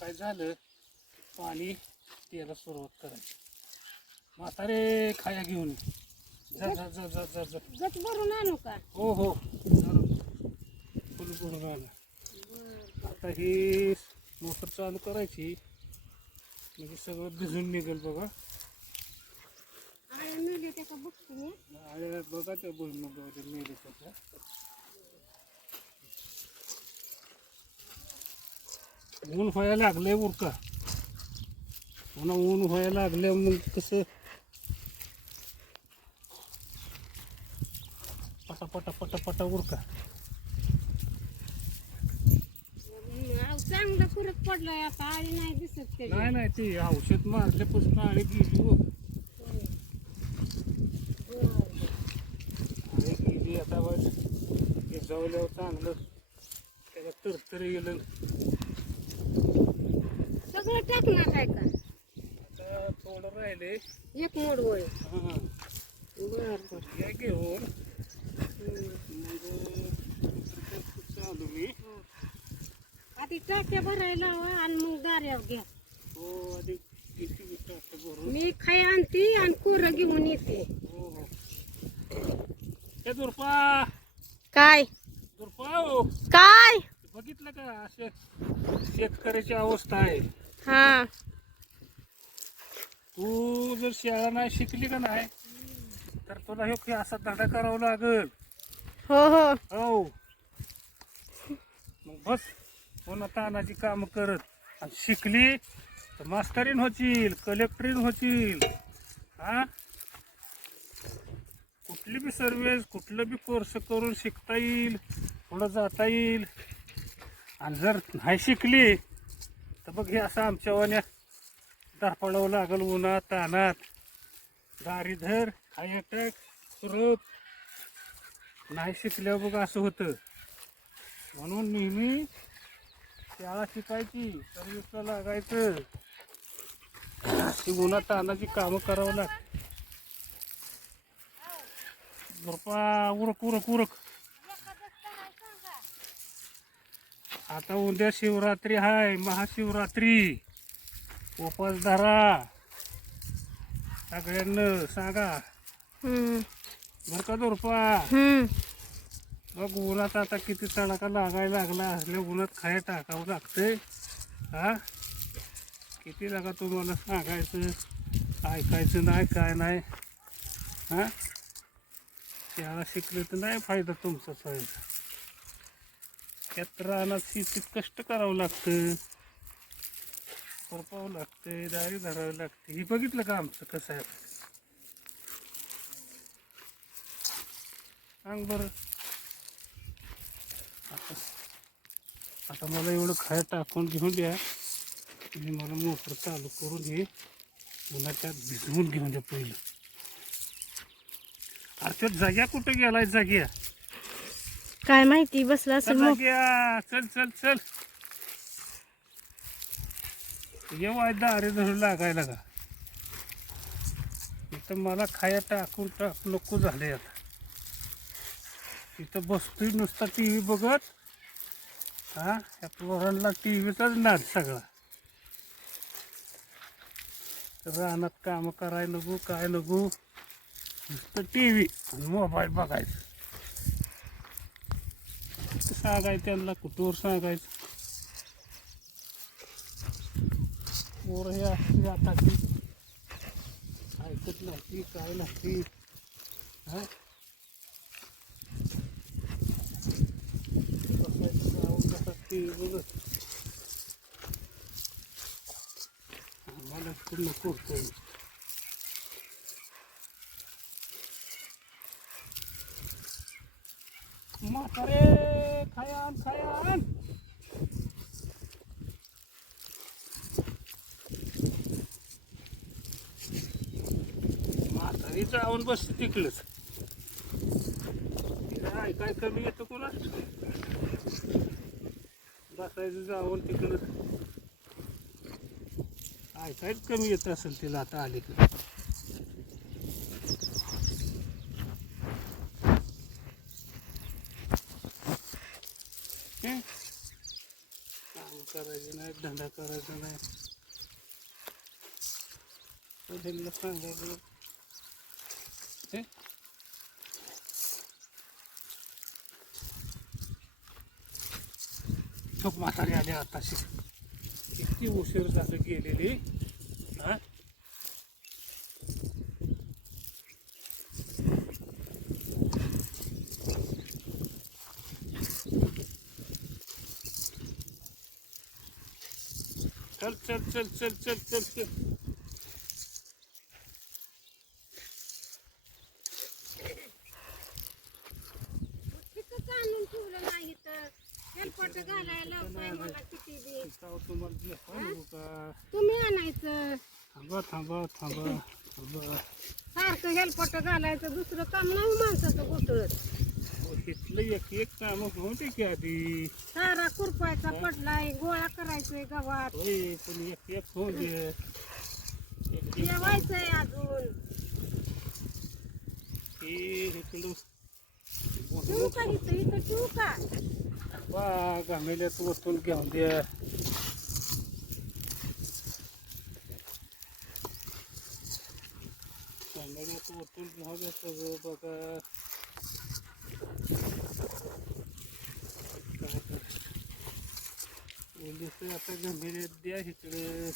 काय झालं पाणी त्याला सुरुवात करायची. म्हातारे खाया घेऊन ये. जा जा जा जा जा जा. गच भरून आणू का? हो हो फुल भरून आणा. आता ही मोटर चालू करायची म्हणजे सगळं भिजून निघेल बघा. आणि मिळले ते का बघते मी. आणि बघा त्या भुईमुगाच्या मेले त्याच्या. ऊन व्हायला लागलंय उरका. पुन्हा ऊन व्हायला लागल्या मग कसं पटा पटा पटा पटा उरका. चांगला फरक पडलाय आता. आळी नाही दिसत ते. नाही नाही ते औषध मारल्यापासून आळी गेली हो. आळी गेली आता बस भिजवल्यावर चांगलं त्याला तरतरी गेलं. सगळं टाकणार आहे का? आता थोडं राहिले. एक मोड होय. हां बरं या घेऊन मग चालू मी. आधी टाक्या भरायला हवा आणि मग दाऱ्यावर घ्या. हो आधी किती टाकं भरून. मी खाय आणते आणि कोरं घेऊन येते. हो हो हे दुर्पा काय दुर्पा हो काय बघितलं का असे शेतकऱ्याची अवस्था आहे. हा तू जर शाळा नाही शिकली का नाही तर तुला हे असा धडा करावा लागल. हो हो हो मग बस पुन्हा तानाची काम करत आणि शिकली तर मास्तरीन होतील कलेक्टरीन होतील. हा कुठली बी सर्व्हिस कुठलं बी कोर्स करून शिकता येईल पुढं जाता येईल. आणि जर नाही शिकली तर बघ हे असं आमच्यावाने धडपडावं लागल उन्हात तानात. दारी धर खाय अटक सुरत नाही शिकल्यावर बघ असं होतं. म्हणून नेहमी शाळा शिकायची सर्व्हिसला लागायचं. अशी उन्हात तानाची कामं करावं लागतं. झोपा उरक उरक उरक. आता उद्या शिवरात्री हाय महाशिवरात्री. उपास धरा सगळ्यांना सांगा बरं का दुर्पा. बघ उन्हात आता किती तडाखा लागायला लागला. असल्या उन्हात खाया टाकावं लागतंय. हा किती लागा तुम्हाला सांगायचं ऐकायचं नाही काय नाही. हा शाळा शिकले तर नाही फायदा तुमचा फायदा. त्यात रानात शेतीत कष्ट करावं लागतं करपावं लागतं दारी धरावं लागते. हे बघितलं का आमचं कसं आहे. सांग बरं आता मला एवढं खाया टाकून घेऊन द्या. आणि मला मोटर चालू करून घे पुन्हा त्यात भिजवून घेऊन द्या पहिलं. अरे त्या जाग्या कुठं गेलाय जाग्या. काय माहिती बसला असेल मग. जाग्या चल चल चल येऊ दारे धरून लागायला का. इथं मला खाया टाकून टाक नको झाले. आता इथं बसतोय नुसता टी व्ही बघत. हा या पोरांना टी व्हीचाच नाद सगळा. रानात काम कराय नको काय नको नुसतं टी व्ही आणि मोबाईल बघायचं. सांगायचं त्यांना कुठवर सांगायचं. पोरं हे असली आता ती ऐकत नाही काय नाही. हा टी व्ही बघत आम्हाला पूर्ण करतोय. म्हातारे खायान खायान. म्हातारी जाऊन बस तिकडच. काय कमी येतं कोणा बसायचं जाऊन तिकडच. ऐकायच कमी येत असेल तिला आता आले की. करायचं नाही धंदा करायचा नाही त्यांना सांगायचं हे खूप म्हातारी आली आताशी किती उशीर झालं गेलेली हा चल चल चल चल चल चल चल तिथंच आणून ठेवलं नाही तर हेलपट घालायला लावताय मला किती बी जाऊ तुम्हाला झोपा नको का तुम्ही आणायचं थांबा थांबा थांबा थांबा सारखं हेलपट घालायचं दुसरं काम नाही माणसाचं घुसळत इथलं एक एक काम होते की आधी सारा खुरपायचा पडलाय गोळा करायचंय गावात होय पण एक एक होऊ दे जेवायचंय अजून हे इकडं ठेवू का इथं इथं ठेवू का बा घामेल्यात वतून घेऊन द्या घामेल्यात वतून घेऊन द्या सगळं बघा काय करायचं पोलिस आता घामेल्यात द्या इकडे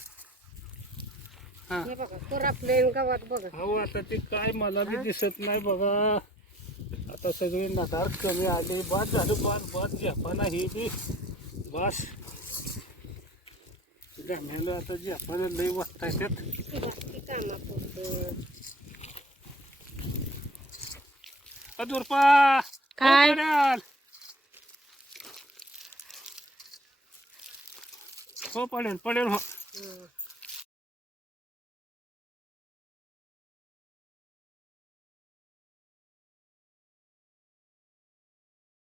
हा हे बघा कोरापले गावात बघा हो आता ते काय मला बी दिसत नाही बघा आता सगळी नकार कमी आली बाद झालं बाद झेपाना ही बी बास गाण्याला आता झेपाना लई वाटता येतात कामापुरतं दुर्पा काय? हो पडेल पडेल हो हं.